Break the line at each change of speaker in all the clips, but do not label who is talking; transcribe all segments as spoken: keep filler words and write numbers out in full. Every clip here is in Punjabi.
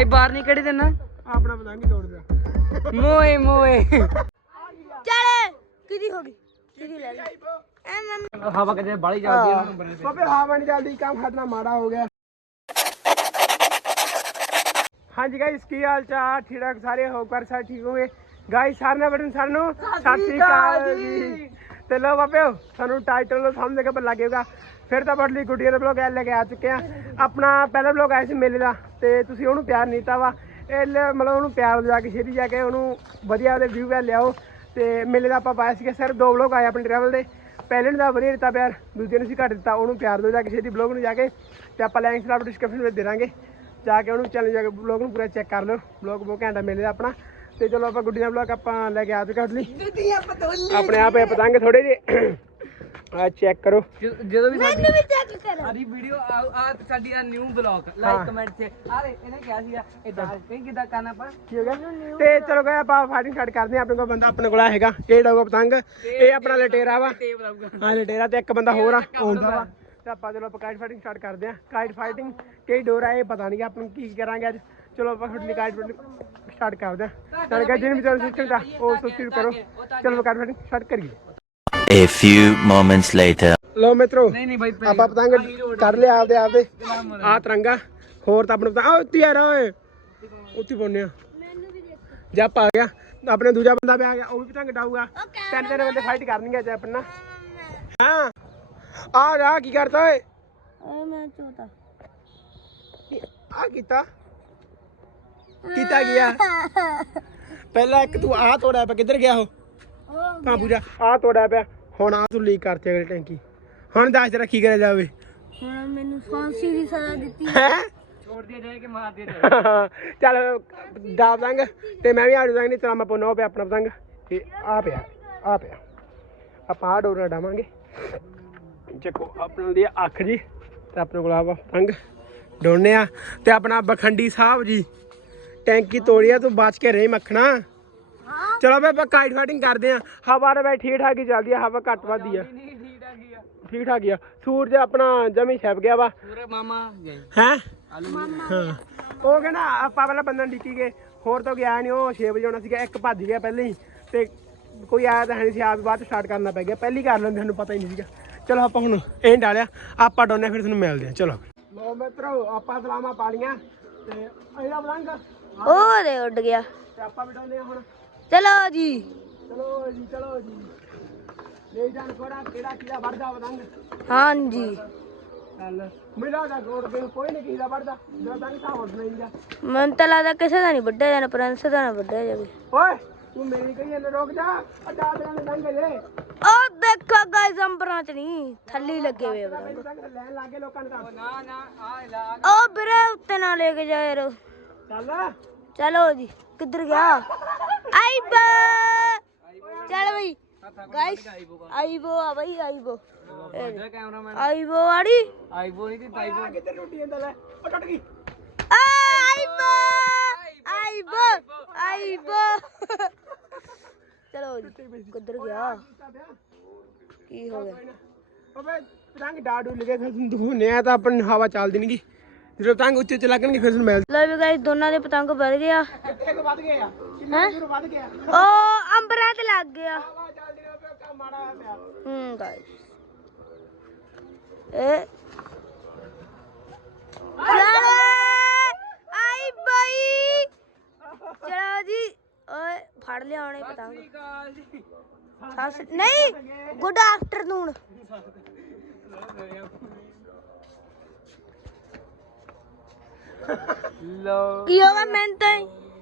भाई बाहर नहीं कड़ी देना
अपना पतंग तोड़ दिया
मोए मोए
चल किदी होगी किदी ले ले
हवा के बाली चलती है
बाबे हवा नहीं चलती काम खतना माड़ा हो गया हाँ जी गाइस की हाल चाल ठीक ठाक सारे होकर सारे ठीक होंगे गाइस सारे ने बटन सारे नु सत श्री अकाल जी ते लो बाबे सानू टाइटल सामने के पर लग गया फिर तो बड़ली गुड्डिया का ब्लॉग लेके आ चुके हैं अपना पहला ब्लॉग आया सी मेले का तो तुसीं उहनूं प्यार नहीं ता वा मतलब उन्होंने प्यार जाके छेती जाके उन्होंने वधिया ਉਹਦੇ व्यू वैल लियाओ तो मेले का आप पाया सिर्फ सिर्फ दो ब्लॉग आए अपने ट्रैवल के पहले ने तो वधिया दिता प्यार दूजे ने घट दिता उन्होंने प्यार दो जाके छेती ब्लॉग में जाके तो आप लिंक आप डिस्क्रिप्शन में दे देंगे जाके उन्होंने चैनल जाके ब्लॉग में पूरा चेक कर लो ब्लॉग बहुत घंटा मेले का अपना तो चलो आप गुड्डी का ब्लॉग आप लैके आ चुके हटली अपने आप पतंग थोड़े जे चेक करो
ਜਦੋਂ ਵੀ ਸਾਡੀ ਵੀ ਚੈੱਕ ਕਰ ਸਾਡੀ ਵੀਡੀਓ ਆ ਸਾਡੀ ਆ ਨਿਊ ਬਲੌਗ ਲਾਈਕ ਕਮੈਂਟ ਤੇ ਆਰੇ ਇਹਨੇ ਕਿਹਾ ਸੀ ਇਹ ਦੱਸ ਕਹੀਂ ਕਿਦਾਂ ਕਰਨਾ ਪਰ
ਕੀ ਹੋ ਗਿਆ ਤੇ ਚਲੋ ਗਏ ਆਪਾਂ ਫਾਈਟਿੰਗ ਸਟਾਰਟ ਕਰਦੇ ਆ ਆਪਣੇ ਕੋਲ ਬੰਦਾ ਆਪਣੇ ਕੋਲ ਹੈਗਾ ਇਹ ਡਾਊਗਾ ਪਤੰਗ ਇਹ ਆਪਣਾ ਲਟੇਰਾ ਵਾ ਹਾਂ ਲਟੇਰਾ ਤੇ ਇੱਕ ਬੰਦਾ ਹੋਰ ਆ ਆਉਂਦਾ ਵਾ ਤੇ ਆਪਾਂ ਚਲੋ ਆਪਾਂ ਕਾਈਟ ਫਾਈਟਿੰਗ ਸਟਾਰਟ ਕਰਦੇ ਆ ਕਾਈਟ ਫਾਈਟਿੰਗ ਕਈ ਡੋਰ ਆ ਇਹ ਪਤਾ ਨਹੀਂ ਆਪਾਂ ਕੀ ਕਰਾਂਗੇ ਅੱਜ ਚਲੋ ਆਪਾਂ ਛੋਟੀ ਕਾਈਟ ਫਾਈਟਿੰਗ ਸਟਾਰਟ ਕਰਦੇ ਆ ਚਲ ਗਏ ਜਿਹਨੇ ਵੀ ਚਲ ਸਿਸਟਮ ਦਾ ਉਹ ਸੋਚੀ ਕਰੋ ਚਲੋ ਕਾਈਟ ਫਾਈਟਿੰਗ ਸਟਾਰਟ ਕਰੀਏ
A few moments later
ਲੋ ਮਿੱਤਰੋ
ਨਹੀਂ ਨਹੀਂ ਬਾਈ
ਆਪਾਂ ਪਤੰਗ ਕਰ ਲਿਆ ਆਪਦੇ ਆਪਦੇ ਆ ਤਿਰੰਗਾ ਹੋਰ ਤਾਂ ਆਪਣੇ ਪਤੰਗ ਆ ਉੱਤੀ ਆ ਰਾ ਓਏ ਉੱਤੀ ਪਾਉਣੇ ਆ ਜੱਪ ਆ ਗਿਆ ਆਪਣੇ ਦੂਜਾ ਬੰਦਾ ਵੀ ਆ ਗਿਆ ਉਹ ਵੀ ਪਤੰਗ ਡਾਊਗਾ ਤਿੰਨ ਤਿੰਨ ਬੰਦੇ ਫਾਈਟ ਕਰਨਗੇ ਅੱਜ ਆਪਣਾ ਹਾਂ ਆ ਜਾ ਕੀ ਕਰਦਾ ਓਏ
ਓਏ ਮੈਂ ਚੋਤਾ
ਆ ਕੀਤਾ ਕੀਤਾ ਗਿਆ ਪਹਿਲਾਂ ਇੱਕ ਤੂੰ ਆ ਤੋੜਿਆ ਪਿਆ ਕਿੱਧਰ ਗਿਆ ਉਹ ਹਾਂ ਪੂਜਾ ਆ ਤੋੜਿਆ ਪਿਆ ਹੁਣ ਆ ਤੂੰ ਲੀਕ ਕਰਤੀ ਅਗਲੀ ਟੈਂਕੀ ਹੁਣ ਦੱਸ ਤੇਰਾ ਕੀ ਕਰਿਆ ਜਾਵੇ
ਹੁਣ ਮੈਨੂੰ ਫਾਂਸੀ ਦੀ ਸਜ਼ਾ ਦਿੱਤੀ
ਹੈ
ਛੋੜ ਦੇ ਜਾਏ ਕਿ ਮਾਰ ਦੇ
ਚੱਲ ਦਾ ਪਤੰਗ ਤੇ ਮੈਂ ਵੀ ਆੜੂ ਪਤੰਗ ਨਹੀਂ ਤੇਰਾ ਮੈਂ ਪੁੰਨਾ ਪਿਆ ਆਪਣਾ ਪਤੰਗ ਇਹ ਆ ਪਿਆ ਆ ਪਿਆ ਆਪਾਂ ਆ ਡੋਰਾ ਡਾਵਾਂਗੇ ਚੱਕੋ ਆਪਣੇ ਦੀ ਅੱਖ ਜੀ ਤੇ ਆਪਣੇ ਕੋਲ ਆ ਪਤੰਗ ਡੋਨੇ ਆ ਤੇ ਆਪਣਾ ਬਖੰਡੀ ਸਾਹਿਬ ਜੀ ਟੈਂਕੀ ਤੋੜਿਆ ਤੂੰ ਬਚ ਕੇ ਰਹੀ ਮੱਖਣਾ ਚਲੋ ਬਈ ਆਪਾਂ ਕਾਈਟ ਫਾਈਟਿੰਗ ਕਰਦੇ ਆ ਹਵਾ ਤਾਂ ਬਈ ਠੀਕ ਠਾਕ ਹੀ ਚੱਲਦੀ ਆ ਹਵਾ ਘੱਟ ਵੱਧਦੀ ਆ ਠੀਕ ਠਾਕ ਹੀ ਆ ਸੂਰਜ ਆਪਣਾ ਜਮੀ ਛਿਪ ਗਿਆ ਵਾ
ਪੂਰੇ ਮਾਮਾ ਗਏ
ਹੈ ਹਾਂ ਉਹ ਕਹਿੰਦਾ ਆਪਾਂ ਪਹਿਲਾਂ ਬੰਦਾ ਡਿੱਕੀ ਗਏ ਹੋਰ ਤਾਂ ਗਿਆ ਨਹੀਂ ਉਹ ਛੇ ਵਜੇ ਆਉਣਾ ਸੀਗਾ ਇੱਕ ਭੱਜ ਗਿਆ ਪਹਿਲਾਂ ਹੀ ਤੇ ਕੋਈ ਆਇਆ ਤਾਂ ਹੈ ਨਹੀਂ ਸੀ ਆਪ ਬਾਅਦ ਸਟਾਰਟ ਕਰਨਾ ਪੈ ਗਿਆ ਪਹਿਲੀ ਕਰ ਲੈਂਦੇ ਸਾਨੂੰ ਪਤਾ ਹੀ ਨਹੀਂ ਸੀਗਾ ਚਲੋ ਆਪਾਂ ਹੁਣ ਇਹ ਡਾਲਿਆ ਆਪਾਂ ਡੋਨੇ ਫਿਰ ਤੁਹਾਨੂੰ ਮਿਲਦੇ ਆ ਚਲੋ ਲੋ ਮਿੱਤਰੋ ਆਪਾਂ ਸਲਾਮਾਂ ਪਾਲੀਆਂ ਤੇ ਇਹਦਾ ਬਲੰਗ
ਉਹ ਦੇ ਉੱਡ ਗਿਆ
ਤੇ ਆਪਾਂ ਵੀ ਡੋਨੇ ਆ ਹੁਣ
ਚਲੋ ਜੀ
ਚਲੋ ਜੀ ਚਲੋ ਜੀ ਲੈ ਜਾਣ ਕੋੜਾ ਕਿਹੜਾ ਕਿਹੜਾ ਵੜਦਾ ਪਤੰਗ
ਹਾਂਜੀ
ਚੱਲ ਮੇਰਾ ਦਾ ਗੋੜ ਕੇ ਕੋਈ ਨਹੀਂ ਕਿਹਦਾ ਵੜਦਾ ਜਦੋਂ ਤੱਕ ਤਾਂ ਹੋਰ ਨਹੀਂ ਜਾ
ਮੈਨੂੰ ਤਾਂ ਲੱਗਦਾ ਕਿਸੇ ਦਾ ਨਹੀਂ ਵੱਢਿਆ ਜਾਣਾ ਪ੍ਰਿੰਸ ਦਾ ਨਾ ਵੱਢਿਆ ਜਾਵੇ
ਓਏ ਤੂੰ ਮੇਰੀ ਕਹੀ ਇਹਨੇ ਰੁਕ ਜਾ ਅੱਡਾ ਦੇ ਨਾਲ ਲੰਘ ਜੇ
ਉਹ ਦੇਖੋ ਗਾਇਸ ਅੰਬਰਾਂ ਚ ਨਹੀਂ ਥੱਲੇ ਲੱਗੇ ਹੋਏ ਆ
ਲੈਣ ਲੱਗੇ ਲੋਕਾਂ ਨੇ ਤਾਂ
ਨਾ ਨਾ ਆ ਲਾ
ਉਹ ਵੀਰੇ ਉੱਤੇ ਨਾ ਲੈ ਕੇ ਜਾ ਯਾਰ
ਚੱਲ
ਚਲੋ ਜੀ ਕਿੱਧਰ ਗਿਆ ਆਈਬੋ ਚੱਲ ਬਈ ਗਾਇਸ ਆਈਬੋ ਆ ਬਈ ਆਈਬੋ
ਕੈਮਰਾਮੈਨ
ਆਈਬੋ ਆੜੀ
ਆਈਬੋ ਨਹੀਂ ਤੇ ਤਾਈਬੋ
ਕਿੱਧਰ ਟੁੱਟੀ ਜਾਂਦਾ ਲੈ ਉਹ ਟੁੱਟ ਗਈ
ਆਈਬੋ ਆਈਬੋ ਆਈਬੋ ਚਲੋ ਜੀ ਕਿੱਧਰ ਗਿਆ ਕੀ ਹੋ ਗਿਆ
ਓਏ ਪਤੰਗ ਡਾਡੂ ਲਗੇ ਫਿਰ ਦੁਨੇ ਆ ਤਾਂ ਆਪਣੀ ਹਵਾ ਚੱਲਦੀ ਨਹੀਂਗੀ ਜਦੋਂ ਪਤੰਗ ਉੱਤੇ ਉੱਤੇ ਲੱਗਣਗੇ ਫਿਰ ਤੁਹਾਨੂੰ ਮਿਲ
ਲੈ ਵੀ ਗਾਇਸ ਦੋਨਾਂ ਦੇ ਪਤੰਗ ਵੱਧ ਗਿਆ
ਇੱਕ ਵੱਧ ਗਿਆ ਕਿੰਨਾ ਦੂਰ ਵੱਧ ਗਿਆ
ਉਹ ਅੰਬਰਾਂ ਤੇ ਲੱਗ ਗਿਆ
ਹਵਾ ਚੱਲਦੀ ਰਹੇ ਪਿਆ ਕੰਮ ਮਾੜਾ ਹੋਇਆ ਪਿਆ
ਹੂੰ ਗਾਇਸ ਇਹ ਚਲੋ ਆਈ ਬਈ ਚਲੋ ਜੀ ਓਏ ਫੜ ਲਿਆ ਉਹਨੇ ਪਤੰਗ ਸੱਸ ਨਹੀਂ ਗੁੱਡ ਆਫਟਰਨੂਨ
ਲੋ
ਕੀ ਹੋਗਾ ਮੈਂ ਤਾਂ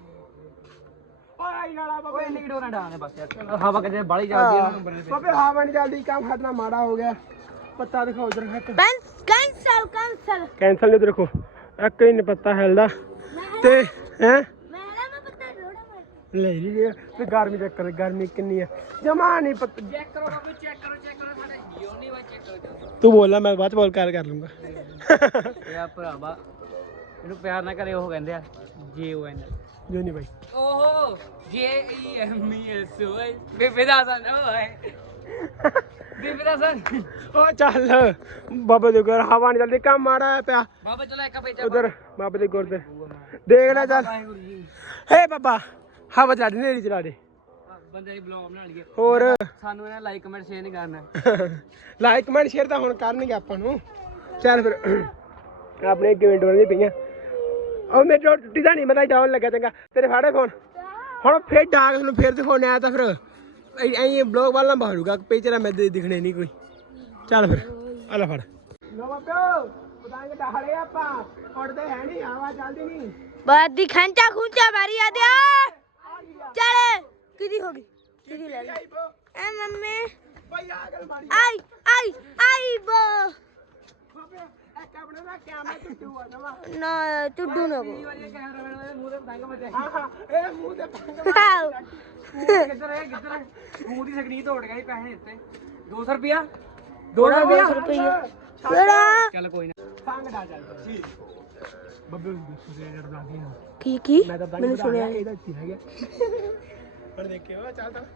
ਓਏ ਨਾਲਾ ਬਾਬੇ
ਨਹੀਂ ਡੋਰਾ ਡਾਣੇ ਬਸ ਯਾਰ ਹਵਾ ਕੇ ਬਾਲੀ ਚੱਲਦੀ ਹੈ
ਬਾਬੇ ਹਵਾ ਨਹੀਂ ਚੱਲਦੀ ਕੰਮ ਖਤਨਾ ਮਾੜਾ ਹੋ ਗਿਆ ਪੱਤਾ ਦਿਖਾਓ ਉਧਰ ਹੱਥ
ਕੈਂਸਲ ਕੈਂਸਲ
ਕੈਂਸਲ ਨਹੀਂ ਦੇਖੋ ਇੱਕ ਹੀ ਨਹੀਂ ਪੱਤਾ ਹਿਲਦਾ ਤੇ ਹੈ
ਮੈਂ ਨਾ ਮੈਂ ਪੱਤਾ ਥੋੜਾ
ਲੈ ਲਈ ਤੇ ਗਰਮੀ ਚੈੱਕ ਕਰ ਗਰਮੀ ਕਿੰਨੀ ਆ ਜਮਾ ਨਹੀਂ ਪੱਤਾ
ਚੈੱਕ ਕਰੋ ਬਾਬੂ ਚੈੱਕ ਕਰੋ ਚੈੱਕ ਕਰੋ ਸਾਡੇ ਜੀਓ ਨਹੀਂ ਵਾ ਚੈੱਕ ਕਰੋ
ਤੂੰ ਬੋਲਣਾ ਮੈਂ ਬਾਅਦ ਚ ਬੋਲ ਕਰ ਕਰ ਲੂੰਗਾ
ਯਾ ਭਰਾਵਾ ਇਹਨੂੰ ਪਿਆਰ ਨਾ ਕਰੇ ਉਹ ਕਹਿੰਦੇ ਆ ਜੀ ਓ ਐਨ
ਜੋ ਨਹੀਂ ਬਾਈ
ਓਹੋ ਜੇ ਈ ਐਮ ਈ ਐਸ ਓਏ ਬੇਬੇ ਦਾ ਸਨ ਓਏ ਬੀਬੀ ਦਾ ਸਰ
ਉਹ ਚੱਲ ਬਾਬੇ ਦੇ ਘਰ ਹਵਾ ਨਹੀਂ ਚੱਲਦੀ ਕੰਮ ਮਾੜਾ ਪਿਆ
ਬਾਬਾ ਚਲੋ ਇੱਕ ਪੇਚਾ
ਉਧਰ ਬਾਬੇ ਦੇ ਗੁਰ ਦੇ ਦੇਖ ਲੈ ਚੱਲ ਹੇ ਬਾਬਾ ਹਵਾ ਚੱਲ ਨੇਰੀ ਚਲਾ ਦੇ
ਬੰਦੇ ਦੀ ਬਲੌਗ ਬਣਾ ਲਈਏ
ਹੋਰ
ਸਾਨੂੰ ਇਹਨਾਂ ਲਾਈਕ ਕਮੈਂਟ ਸ਼ੇਅਰ ਨਹੀਂ ਕਰਨਾ
ਲਾਈਕ ਕਮੈਂਟ ਸ਼ੇਅਰ ਤਾਂ ਹੁਣ ਕਰਨਗੇ ਆਪਾਂ ਨੂੰ ਚੱਲ ਫਿਰ ਆਪਣੇ ਅੱਗੇ ਵਿੰਡੋ ਨਹੀਂ ਪਈਆਂ ਉਹ ਮੇਰੇ ਤੋਂ ਟੁੱਟੀ ਦਾ ਨਹੀਂ ਮੈਂ ਤਾਂ ਡਾਊਨ ਲੱਗਾ ਚੰਗਾ ਤੇਰੇ ਫਾੜੇ ਫੋਨ ਹੁਣ ਫਿਰ ਡਾਂਗ ਨੂੰ ਫਿਰ ਦਿਖਾਉਣੇ ਆਇਆ ਤਾਂ ਫਿਰ ਐਂ ਬਲੌਗ ਵਾਲਾ ਬਾਹਰੂਗਾ ਪੇਚਰਾ ਮੈਂ ਦਿਖਣੇ ਨਹੀਂ ਕੋਈ ਚੱਲ ਫਿਰ ਆ ਲੈ ਫੜ ਲੋ ਬਾਬਿਓ ਪਤਾਂਗੇ ਡਾਹਲੇ ਆਪਾਂ ਉੱਡਦੇ ਹੈ ਨਹੀਂ ਹਵਾ ਚੱਲਦੀ ਨਹੀਂ
ਬਾਦੀ ਖੰਚਾ ਖੁੰਚਾ ਮਾਰੀ ਆ ਦਿਆ ਚੱਲ ਕਿਦੀ ਹੋ ਗਈ ਕਿਦੀ ਲੈ ਲੈ ਐ ਮੰਮੀ
ਬਈ ਆ ਗੱਲ ਮਾਰੀ
ਆਈ ਆਈ ਆਈ ਬੋ
ਬਾਬਿਓ ਇੱਕ ਆਪਣੇ ਦਾ ਕੈਮਰਾ ਟੁੱਟੂ ਆ ਨਵਾਂ
ਨਾ ਟੁੱਡੂ ਨਾ ਕੋ
ਕੈਮਰਾਮੈਨ ਦੇ ਮੂੰਹ ਤੇ ਪਤੰਗ ਵੱਜੇ
ਹਾਂ ਹਾਂ ਇਹ ਮੂੰਹ ਤੇ ਪੰਗ
ਆਓ।
ਕਿੱਧਰ ਹੈ ਕਿੱਧਰ ਹੈ ਮੂੰਹ ਦੀ ਸਕਰੀਨ ਤੋੜ ਗਈ ਪੈਸੇ ਦਿੱਤੇ ਦੋ ਸੌ ਰੁਪਿਆ
ਦੋ ਸੌ ਰੁਪਈਆ ਕਿਹੜਾ
ਚੱਲ ਕੋਈ ਨਾ
ਪੰਗ ਡਾ ਚੱਲ ਜੀ ਬੱਬੇ ਸੁਰੇ ਜੜਦਾ ਦੀ
ਕੀ ਕੀ
ਮੈਂ ਤਾਂ
ਮੈਨੂੰ ਸੁਣਿਆ
ਇਹਦਾ ਕੀ ਹੈਗਾ ਪਰ ਦੇਖਿਓ ਚੱਲ ਤਾਂ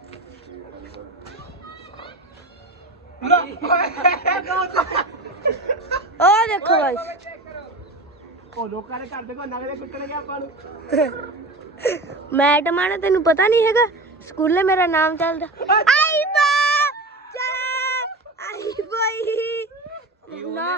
ਉਹ ਦੇਖੋ ਗਾਇਸ
ਉਹ ਲੋਕਾਂ ਦੇ ਘਰ ਦੇ ਕੋ ਨਗਲੇ ਕੁੱਟਣਗੇ ਆਪਾਂ ਨੂੰ
ਮੈਡਮਾਂ ਨੇ ਤੈਨੂੰ ਪਤਾ ਨਹੀਂ ਹੈਗਾ ਸਕੂਲੇ ਮੇਰਾ ਨਾਮ ਚੱਲਦਾ ਆਈ ਬਾ ਆਈ ਬਈ ਨਾ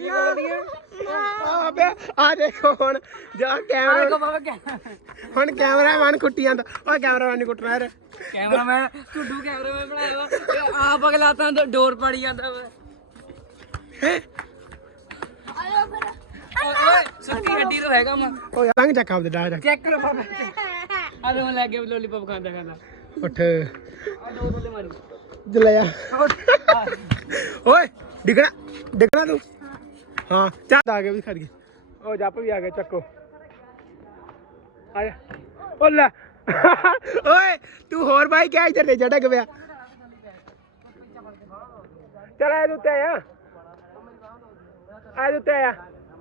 ਆ ਬੇ ਆ ਦੇਖੋ ਹੁਣ ਜਾ ਕੈਮਰਾ
ਬਾਬਾ ਕਿਆ
ਹੁਣ ਕੈਮਰਾਮੈਨ ਕੁੱਟੀ ਜਾਂਦਾ ਓਏ ਕੈਮਰਾਮੈਨ ਨਹੀਂ ਕੁੱਟਣਾ ਯਾਰ
ਕੈਮਰਾਮੈਨ ਝੁੱਡੂ ਕੈਮਰਾਮੈਨ ਬਣਾਇਆ ਵਾ ਆਪ ਅਗਲਾ ਤਾਂ ਡੋਰ ਪੜੀ ਜਾਂਦਾ ਵਾ ਓਏ ਸੁੱਕੀ ਹੱਡੀ ਤੋਂ ਹੈਗਾ ਮੈਂ
ਓਏ ਲੰਘ ਜਾ ਕੰਮ ਤੇ ਡਾ ਜਾ
ਚੈੱਕ ਕਰੋ ਬਾਬਾ ਆ ਦੋ ਲੈ ਕੇ ਲੋਲੀਪੌਪ ਖਾਂਦਾ ਖਾਂਦਾ
ਉੱਠ
ਆ ਦੋ ਥੱਲੇ ਮਾਰੀ
ਜਲਿਆ ਓਏ ਡਿਗਣਾ ਡਿਗਣਾ ਤੂੰ ਹਾਂ ਚੱਲ ਆ ਗਿਆ ਵੀ ਖੜ ਗਈ ਉਹ ਜੱਪ ਵੀ ਆ ਗਿਆ ਚੱਕੋ ਆ ਜਾ ਓ ਲੈ ਓਏ ਤੂੰ ਹੋਰ ਬਾਈ ਕਿਆ ਇੱਧਰ ਤੇ ਜੜਕ ਪਿਆ ਚਲ ਆ ਉੱਤੇ ਆ ਆ ਉੱਤੇ ਆ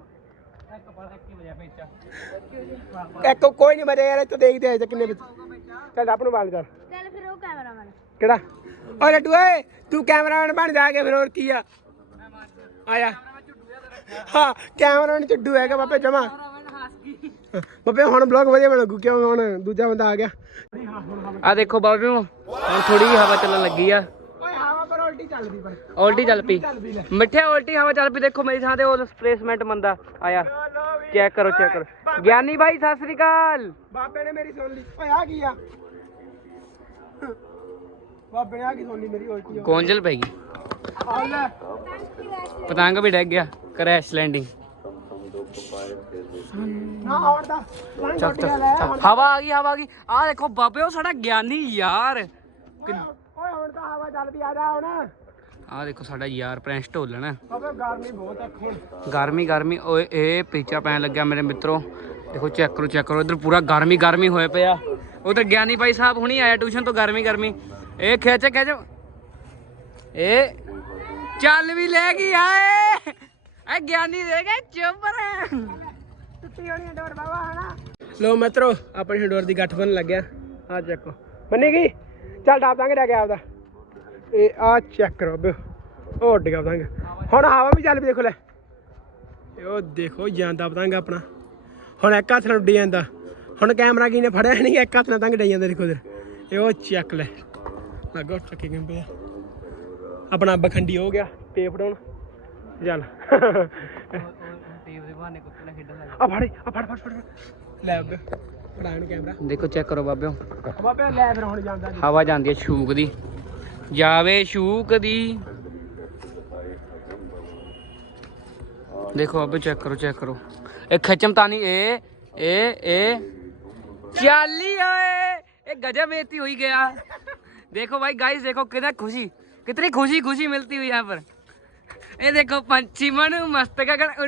ਇੱਕ ਕੋਈ ਨਹੀਂ ਬਜੇ ਯਾਰ ਇੱਥੇ ਦੇਖਦੇ ਆ ਕਿੰਨੇ ਚੱਲ ਆਪ ਨੂੰ ਬਾਲ ਚੱਲ
ਚੱਲ ਫਿਰ ਉਹ ਕੈਮਰਾਮੈਨ
ਕਿਹੜਾ ਓ ਲੱਡੂ ਓਏ ਤੂੰ ਕੈਮਰਾਮੈਨ ਬਣ ਜਾ ਕੇ ਫਿਰ ਹੋਰ ਕੀ ਆ ਆਇਆ ਹਾਂ ਕੈਮਰਾਮੈਨ ਝੁੱਡੂ ਹੈਗਾ ਬਾਬੇ ਜਮਾ ਬਾਬੇ ਹੁਣ ਬਲੌਗ ਵਧੀਆ ਬਣਾਉ ਕਿਉਂ ਹੁਣ ਦੂਜਾ ਬੰਦਾ ਆ ਗਿਆ
ਆ ਦੇਖੋ ਬਾਬੇ ਹੁਣ ਥੋੜੀ ਜਿਹੀ ਹਵਾ ਚੱਲਣ ਲੱਗੀ ਆ
ਓਏ ਹਵਾ ਪਰ ਉਲਟੀ ਚੱਲਦੀ ਪਰ
ਉਲਟੀ ਚੱਲ ਪਈ
ਚੱਲ ਵੀ ਲੈ
ਮਿੱਠੇ ਉਲਟੀ ਹਵਾ ਚੱਲ ਪਈ ਦੇਖੋ ਮੇਰੀ ਥਾਂ ਤੇ ਉਹ ਸਪਲੇਸਮੈਂਟ ਬੰਦਾ ਆਇਆ ਚੈੱਕ ਕਰੋ ਚੈੱਕ ਕਰੋ ਗਿਆਨੀ ਭਾਈ ਸਤਿ ਸ੍ਰੀ ਅਕਾਲ
ਬਾਬੇ ਨੇ ਮੇਰੀ ਸੁਣ ਲਈ ਓਏ ਆ ਕੀ ਆ ਬਾਬੇ ਨੇ ਆ ਕੀ ਸੁਣ ਲਈ ਮੇਰੀ ਉਲਟੀ
ਗੋਂਜਲ ਪੈ ਗਈ
ਆ ਲੈ
ਪਤੰਗ ਵੀ ਡਿੱਗ ਗਿਆ ਕਰੈਸ਼ ਲੈਂਡਿੰਗ
ਨਾ ਆਉਣ ਦਾ ਲੰਘ
ਚੱਲ
ਟੁੱਟ ਗਿਆ ਲੈ
ਚੱਲ ਹਵਾ ਆ ਗਈ ਹਵਾ ਆ ਗਈ ਆ ਦੇਖੋ ਬਾਬੇ ਉਹ ਸਾਡਾ ਗਿਆਨੀ ਯਾਰ
ਓਏ ਹੁਣ ਤਾਂ ਹਵਾ ਚੱਲ ਪਈ ਆ ਜਾ ਹੁਣ
ਆ ਦੇਖੋ ਸਾਡਾ ਯਾਰ ਪ੍ਰਿੰਸ ਢੋਲਣ
ਬਾਬੇ ਗਰਮੀ ਬਹੁਤ ਆ ਹੁਣ
ਗਰਮੀ ਗਰਮੀ ਓਏ ਇਹ ਪੀਚਾ ਪੈਣ ਲੱਗਿਆ ਮੇਰੇ ਮਿੱਤਰੋ ਦੇਖੋ ਚੈੱਕ ਕਰੋ ਚੈੱਕ ਕਰੋ ਇਧਰ ਪੂਰਾ ਗਰਮੀ ਗਰਮੀ ਹੋਏ ਪਿਆ ਉਧਰ ਗਿਆਨੀ ਭਾਈ ਸਾਹਿਬ ਹੁਣੀ ਆਇਆ ਟਿਊਸ਼ਨ ਤੋਂ ਗਰਮੀ ਗਰਮੀ ਇਹ ਖਿੱਚ ਖਿੱਚ ਇਹ ਚੱਲ ਵੀ ਲੈ ਗਈ ਆਏ ਇਹ ਗਿਆਨੀ ਦੇ ਗਏ ਚੁੱਪਰ
ਟੁੱਟੀ ਹੋਣੀ ਹੈ ਡੋਰ ਬਾਬਾ ਹਨਾ ਲੋ ਮਿੱਤਰੋ ਆਪਣੀ ਡੋਰ ਦੀ ਗੱਠ ਬਣ ਲੱਗਿਆ ਆ ਚੱਕੋ ਬੰਨੀ ਗਈ ਚੱਲ ਡਾਬ ਦਾਂਗੇ ਲੈ ਕੇ ਆਪਦਾ ਇਹ ਆ ਚੈੱਕ ਕਰੋ ਬੇ ਉਹ ਉੱਡ ਗਿਆ ਪਤੰਗ ਹੁਣ ਹਵਾ ਵੀ ਚੱਲ ਪਈ ਦੇਖੋ ਲੈ ਇਹ ਉਹ ਦੇਖੋ ਜਾਂਦਾ ਪਤੰਗ ਆਪਣਾ ਹੁਣ ਇੱਕ ਹੱਥ ਨਾਲ ਉੱਡੀ ਜਾਂਦਾ ਹੁਣ ਕੈਮਰਾ ਕੀ ਨੇ ਫੜਿਆ ਨਹੀਂ ਇੱਕ ਹੱਥ ਨਾਲ ਪਤੰਗ ਡਈ ਜਾਂਦਾ ਦੇਖੋ ਉਧਰ ਇਹ ਉਹ ਚੱਕ ਲੈ ਲੱਗੋ ਚੱਕੇ ਗਏ ਪਿਆ ਆਪਣਾ ਬਖੰਡੀ ਹੋ ਗਿਆ ਟੇਪ ਡਾਉਣ ਚੱਲ
ਟੀਵ ਦੇ ਬਹਾਨੇ ਕੁੱਤੇ ਨਾਲ ਖੇਡਣ ਲੱਗ
ਆ ਫੜ ਆ ਫੜ ਫੜ ਫੜ ਲੈ ਅੱਗੇ ਫੜਾ ਇਹਨੂੰ ਕੈਮਰਾ
ਦੇਖੋ ਚੈੱਕ ਕਰੋ ਬਾਬਿਓ
ਬਾਬੇ ਲੈ ਫਿਰ ਹੁਣ ਜਾਂਦਾ ਜੀ
ਹਵਾ ਜਾਂਦੀ ਹੈ ਸ਼ੂਕ ਦੀ ਜਾਵੇ ਸ਼ੂਕ ਦੀ ਦੇਖੋ ਬਾਬੇ ਚੈੱਕ ਕਰੋ ਚੈੱਕ ਕਰੋ ਇਹ ਖਚਮ ਤਾਂ ਨਹੀਂ ਇਹ ਇਹ ਇਹ ਚਾਲੀ ਓਏ ਇਹ गजब बेइज्जती हुई गया देखो भाई गाइस देखो कितना खुशी कितनी खुशी खुशी मिलती हुई यहाँ पर ये देखो पंछी मनु मस्त का उड़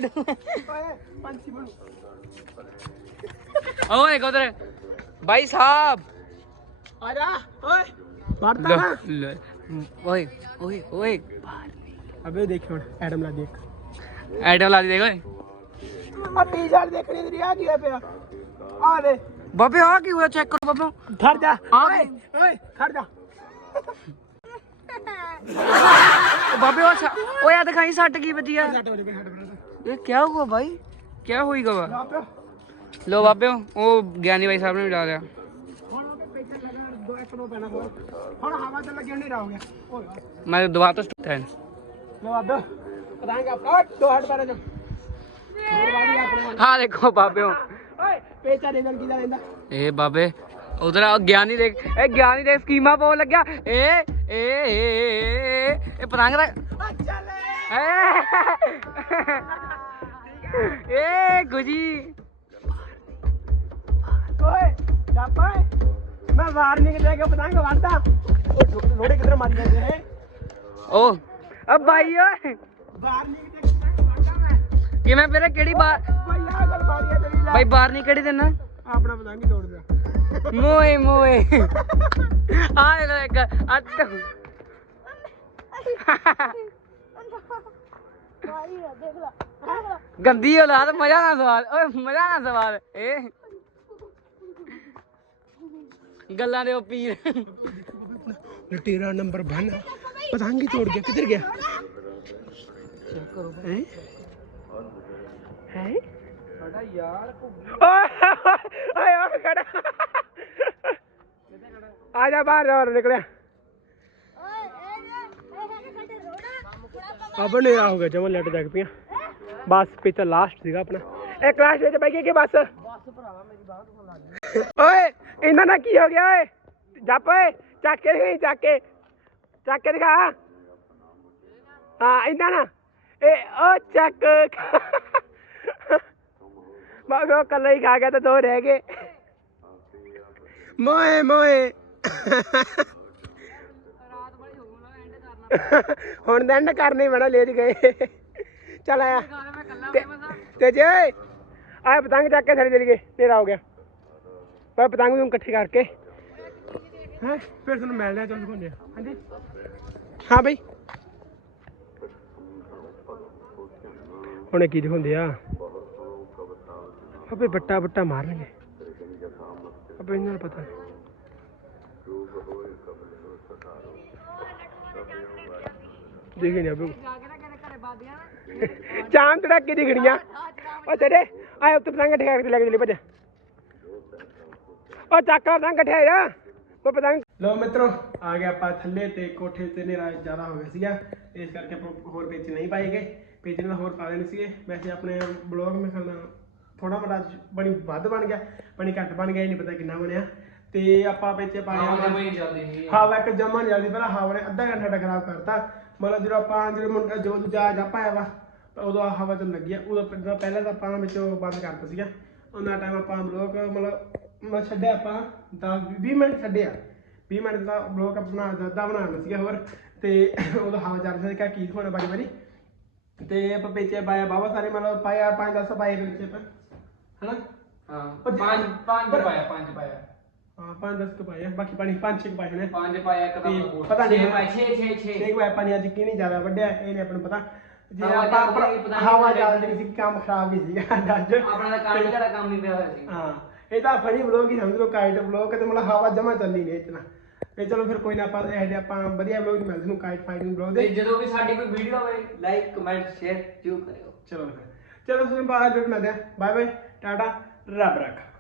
ओ एक उधर भाई साहब
आजा ओए मारता ना
ओए ओए ओए
अबे देखो एडम ला देख
एडम ला देखो
आ टी-शर्ट देखनी तेरी आ गया पे आ ले
बाबे आ की हुआ चेक करो बाबे
खड़ जा
आ
ओए ओए खड़ जा
ओ बाबे ओ सा- ओ यार दिखाई सट की बजी है
ਛੱਡ ਹੋ ਜਾਵੇ ਛੱਡ ਫਿਰ
ये क्या हुआ भाई क्या हुई गवा
ਬਾਪਿਓ
लो बाबे ओ ज्ञानी भाई साहब ने भी डाल दिया
ਹੁਣ ਉਹ ਪੈਸੇ ਲਗਾ ਦੋ ਇੱਕ ਦੋ ਪੈਣਾ ਹੋਰ ਹੁਣ ਹਵਾ ਚੱਲ ਲੱਗਿਆ ਨਹੀਂ ਰਹਾ ਹੋ ਗਿਆ ਓਏ
मैं दबा तो है
ਲੋ ਬਾਬਿਓ ਪਤਾਂਗੇ ਆਪਣਾ ਦੋ ਹੱਟ ਪੈਣਾ ਜੋ ਵਾੜੀ ਆਪਣੇ
हाँ देखो बाबे
ਓਏ ਪੇਚਾ ਦੇ ਨਾਲ ਕੀ ਦਾ ਲੈਂਦਾ
ए बाबे उधर ज्ञानी देख ए ज्ञानी देख स्कीमा पाउन लग्या ए ए ए ए पतंग दा
ਚੱਲੇ
ए गुजी
ਓਏ ਜਾਪਾ ਮੈਂ ਵਾਰਨਿੰਗ ਦੇ ਕੇ ਪਤੰਗ ਵੜਦਾ ਉਹ ਲੋੜੇ ਕਿਧਰ ਮਾਰੀ ਜਾਂਦੇ ਨੇ
ओ अब भाई ओए
ਵਾਰਨਿੰਗ ਦੇ ਕੇ ਪਤੰਗ ਵੜਦਾ ਮੈਂ
किवें मेरे केड़ी बार
ਬਈ ਆ ਗੱਲ ਮਾਰੀ ਤੇਰੀ ਲੈ
भाई बार नहीं केड़ी देना
ਆਪਣਾ ਪਤੰਗ ਹੀ ਤੋੜ ਦਿਆ
मोए मोए आ लो एक अट
ਮਾਰੀ ਆ ਦੇਖ ਲਾ ਦੇਖ ਲਾ
गंदी औलाद मजा ना सवाल ओए मजा ना सवाल ए गल्लां दे ओ पीर
ਲਟੇਰਾ ਨੰਬਰ वन ਪਤੰਗ ਹੀ ਤੋੜ ਗਿਆ ਕਿੱਧਰ ਗਿਆ ਹੈ ਹੈ
ਸਾਡਾ ਯਾਰ
ਓਏ ਆ ਖੜਾ ਆ ਜਾ ਬਾਹਰ ਜਾ ਨਿਕਲਿਆ
ਓਏ ਇਹ ਇਹ ਸਾਡੇ ਸਾਡੇ ਰੋਣਾ
ਅਬ ਨੇਰਾ ਹੋ ਗਿਆ ਜਮਨ ਲੱਟ ਜਗ ਪਿਆ ਬਸ ਪਿੱਛੇ ਲਾਸਟ ਸੀਗਾ ਆਪਣਾ ਇਹ ਕਲਾਸ ਵਿੱਚ ਬੈ ਗਏ ਕਿ ਬਸ ਬਸ ਭਰਾਵਾ ਮੇਰੀ ਬਾਤ ਸੁਣ ਲੱਗ ਓਏ ਇਹਨਾਂ ਨਾਲ ਕੀ ਹੋ ਗਿਆ ਓਏ ਜੱਪ ਓਏ ਚੱਕ ਕੇ ਦਿਖਾਈ ਚੱਕ ਕੇ ਚੱਕ ਕੇ ਦਿਖਾ ਹਾਂ ਇਹਨਾਂ ਨਾ ਇਹ ਉਹ ਚੱਕ ਬਾਬੇ ਉਹ ਕੱਲਾ ਹੀ ਖਾ ਗਿਆ ਤੇ ਦੋ ਰਹਿ ਗਏ ਮੋਏ ਮੋਏ ਹੁਣ ਤਾਂ ਐਂਡ ਕਰਨੇ ਬੜਾ ਲੇਟ ਗਏ ਚੱਲ ਆਇਆ ਤੇ- ਤੇ ਜੇ ਆਏ ਪਤੰਗ ਚੱਕ ਕੇ ਥੱਲੇ ਚਲੀ ਗਏ ਨੇਰਾ ਹੋ ਗਿਆ ਪਰ ਪਤੰਗ ਨੂੰ ਇਕੱਠੇ ਕਰਕੇ ਹੈ ਫਿਰ ਤੁਹਾਨੂੰ ਮਿਲਦੇ ਆ ਚਲ ਦਿਖਾਉਂਦੇ ਆ ਹਾਂਜੀ ਹਾਂ ਬਈ ਹੁਣ ਕੀ ਦਿਖਾਉਂਦੇ ਆ ਅਬੇ ਬੱਟਾ ਬੱਟਾ ਮਾਰਨਗੇ ਅਬੇ ਇਹਨਾਂ ਨੂੰ ਪਤਾ ਨਹੀਂ ਦੇਖੇ ਨਹੀਂ ਅਬੇ ਚਾਂਦ ਤੜਕੇ ਦੀ ਘੜੀਆਂ ਉਹ ਤੇਰੇ ਆਏ ਉੱਤੇ ਪਤੰਗ ਠੇਕਾ ਕੇ ਲੈ ਕੇ ਚਲੇ ਭੱਜ ਉਹ ਚੱਕ ਲਾ ਪਤੰਗ ਇਕੱਠੇ ਆ ਉਹ ਪਤੰਗ ਲੋ ਮਿੱਤਰੋ ਆ ਗਿਆ ਆਪਾਂ ਥੱਲੇ ਤੇ ਕੋਠੇ ਤੇ ਹਨੇਰਾ ਜ਼ਿਆਦਾ ਹੋ ਗਿਆ ਸੀਗਾ ਇਸ ਕਰਕੇ ਆਪਾਂ ਹੋਰ ਪੇਚ ਨਹੀਂ ਪਾਏ ਗਏ ਪੇਚ ਨਾਲ ਹੋਰ ਪਾ ਦੇਣੇ ਸੀਗੇ ਵੈਸੇ ਆਪਣੇ ਬਲੌਗ ਮੈਂ ਖਾਣਾ ਥੋੜਾ ਬੜਾ ਬਣੀ ਵੱਧ ਬਣ ਗਿਆ ਬਣੀ ਘੱਟ ਬਣ ਗਿਆ ਇਹ ਨਹੀਂ ਪਤਾ ਕਿੰਨਾ ਬਣਿਆ ਤੇ ਆਪਾਂ ਵਿੱਚ ਪਾਇਆ ਹਵਾ ਇੱਕ ਜਮਾ ਨਹੀਂ ਜਲਦੀ ਪਹਿਲਾਂ ਹਵਾ ਨੇ ਅੱਧਾ ਘੰਟਾ ਸਾਡਾ ਖਰਾਬ ਕਰਤਾ ਮਤਲਬ ਜਦੋਂ ਆਪਾਂ ਜਿਹੜੇ ਮੁੰਡਾ ਜੋ ਦੂਜਾ ਜਾ ਪਾਇਆ ਵਾ ਤਾਂ ਉਦੋਂ ਹਵਾ ਚੱਲਣ ਲੱਗੀ ਆ ਉਦੋਂ ਪਹਿਲਾਂ ਪਹਿਲਾਂ ਤਾਂ ਆਪਾਂ ਵਿੱਚੋਂ ਬੰਦ ਕਰਤਾ ਸੀਗਾ ਉਹਨਾਂ ਟਾਈਮ ਆਪਾਂ ਬਲੌਗ ਮਤਲਬ ਮੈਂ ਛੱਡਿਆ ਆਪਾਂ ਦਸ ਵੀਹ ਮਿੰਟ ਛੱਡਿਆ ਵੀਹ ਮਿੰਟ ਦਾ ਬਲੌਗ ਆਪਣਾ ਜ਼ਿਆਦਾ ਬਣਾਉਣਾ ਸੀਗਾ ਹੋਰ ਤੇ ਉਦੋਂ ਹਵਾ ਚੱਲ ਰਹੀ ਸੀ ਕੀ ਹੋਣਾ ਬਾਰੀ ਬਾਰੀ ਤੇ ਆਪਾਂ ਪੇਚੇ ਪਾਇਆ ਬਾਬਾ ਸਾਰੇ ਮਤਲਬ ਪਾਇਆ ਪੰਜ ਦਸ ਪਾਏ ਵਿੱਚ ਆਪਾਂ ਹਨਾ
ਹਾਂ
ਪੰਜ-
ਪੰਜ ਪੰਜ
ਪਰ-
ਪਾਇਆ ਪੰਜ ਪਾਇਆ
ਹਾਂ ਪੰਜ ਦਸ ਕੁ ਪਾਏ ਆ ਬਾਕੀ ਪਾਣੀ ਪੰਜ ਛੇ ਕੁ ਪਾਏ ਨੇ
ਪੰਜ ਪਾਇਆ ਇੱਕ ਤਾਂ
ਤੇ ਪਤਾ ਨਹੀਂ
ਪਾਇਆ ਛੇ ਛੇ ਛੇ
ਛੇ ਕੁ ਪਾਏ ਪਾਣੀ ਅੱਜ ਕੀ ਨਹੀਂ ਜ਼ਿਆਦਾ ਵੱਡਿਆ ਇਹ ਨਹੀਂ ਆਪਾਂ ਨੂੰ ਪਤਾ ਜੇ
ਹਵਾ
ਆਪਾਂ
ਚੱਲ ਰਹੀ, ਪਤਾ ਨਹੀਂ
ਹਵਾ
ਕਿੱਥੇ
ਚੱਲ ਰਹੀ ਸੀ ਕੰਮ ਖਰਾਬ ਵੀ ਸੀਗਾ ਅੱਜ
ਆਪਣਾ ਤਾਂ ਕਾਂਡ ਘੜਾ ਕੰਮ ਨਹੀਂ ਪਿਆ ਹੋਇਆ ਸੀ
ਹਾਂ ਇਹ ਤਾਂ ਫਨੀ ਬਲੌਗ ਹੀ ਸਮਝ ਲਓ ਕਾਈਟ ਬਲੌਗ ਤੇ ਮਤਲਬ ਹਵਾ ਜਮਾ ਚੱਲੀ ਨਹੀਂ ਇਤਨਾ ਤੇ ਚਲੋ ਫਿਰ ਕੋਈ ਨਾ ਆਪਾਂ ਇਹ ਜਿਹੇ ਆਪਾਂ ਵਧੀਆ ਬਲੌਗ ਨਹੀਂ ਮਿਲਦੇ ਨੂੰ ਕਾਈਟ ਫਾਈਟਿੰਗ ਬਲੌਗ
ਤੇ
ਦੇ
ਜਦੋਂ ਵੀ ਸਾਡੀ ਕੋਈ ਵੀਡੀਓ ਹੋਵੇ ਲਾਈਕ ਕਮੈਂਟ ਸ਼ੇਅਰ ਜ਼ਰੂਰ ਕਰਿਓ
ਚਲੋ ਫਿਰ ਚਲੋ ਤੁਸੀਂ ਬਾਹਰ ਜੁੜ ਮਿਲਦੇ ਆ ਬਾਏ ਬਾਏ ਟਾਟਾ ਰੱਬ ਰੱਖ